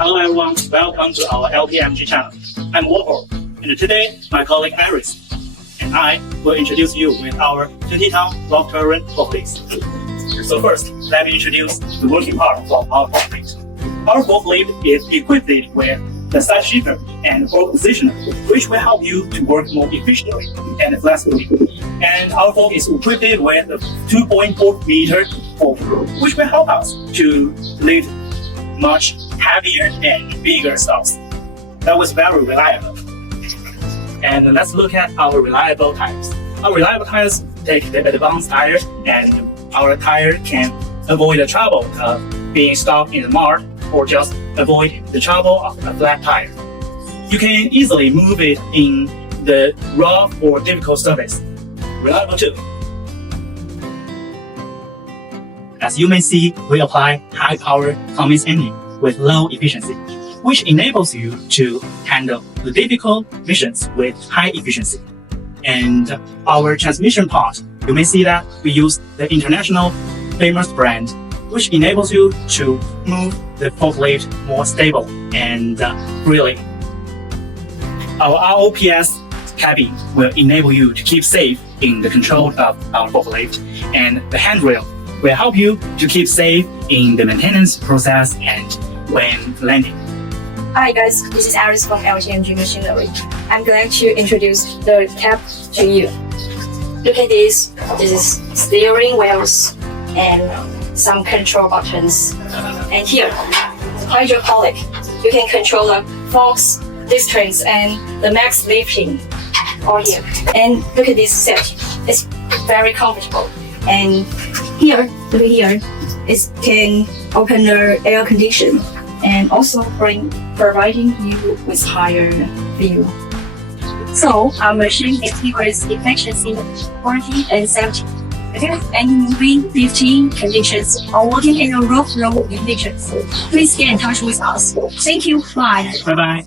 Hello everyone, welcome to our LTMG channel. I'm Walker, and today my colleague Iris and I will introduce you with our 20-ton rock-turret forklift. So first, let me introduce the working part of our forklift. Our forklift is equipped with the side shifter and fork positioner, which will help you to work more efficiently and flexibly. And our fork is equipped with a 2.4 meter fork, which will help us to lift much heavier and bigger stuff. That was very reliable. And let's look at our reliable tires. Our reliable tires take the advanced tire, and our tire can avoid the trouble of being stuck in the mud or just avoid the trouble of a flat tire. You can easily move it in the rough or difficult surface. Reliable too. As you may see, we apply high power conveyance engine with low efficiency, which enables you to handle the difficult missions with high efficiency. And our transmission part, you may see that we use the international famous brand, which enables you to move the forklift more stable and freely. Our ROPS cabin will enable you to keep safe in the control of our forklift, and the handrail will help you to keep safe in the maintenance process and when landing. Hi guys, this is Iris from LTMG Machinery. I'm glad to introduce the cab to you. Look at this. This is steering wheels and some control buttons. And here, hydraulic. You can control the forks, distance, and the max lifting all here. And look at this set. It's very comfortable. And here, look here, it can open the air condition and also providing you with higher view. So our machine delivers efficiency, quality, and safety. Against any moving, lifting conditions, or working in a rough road conditions, please get in touch with us. Thank you. Bye. Bye-bye.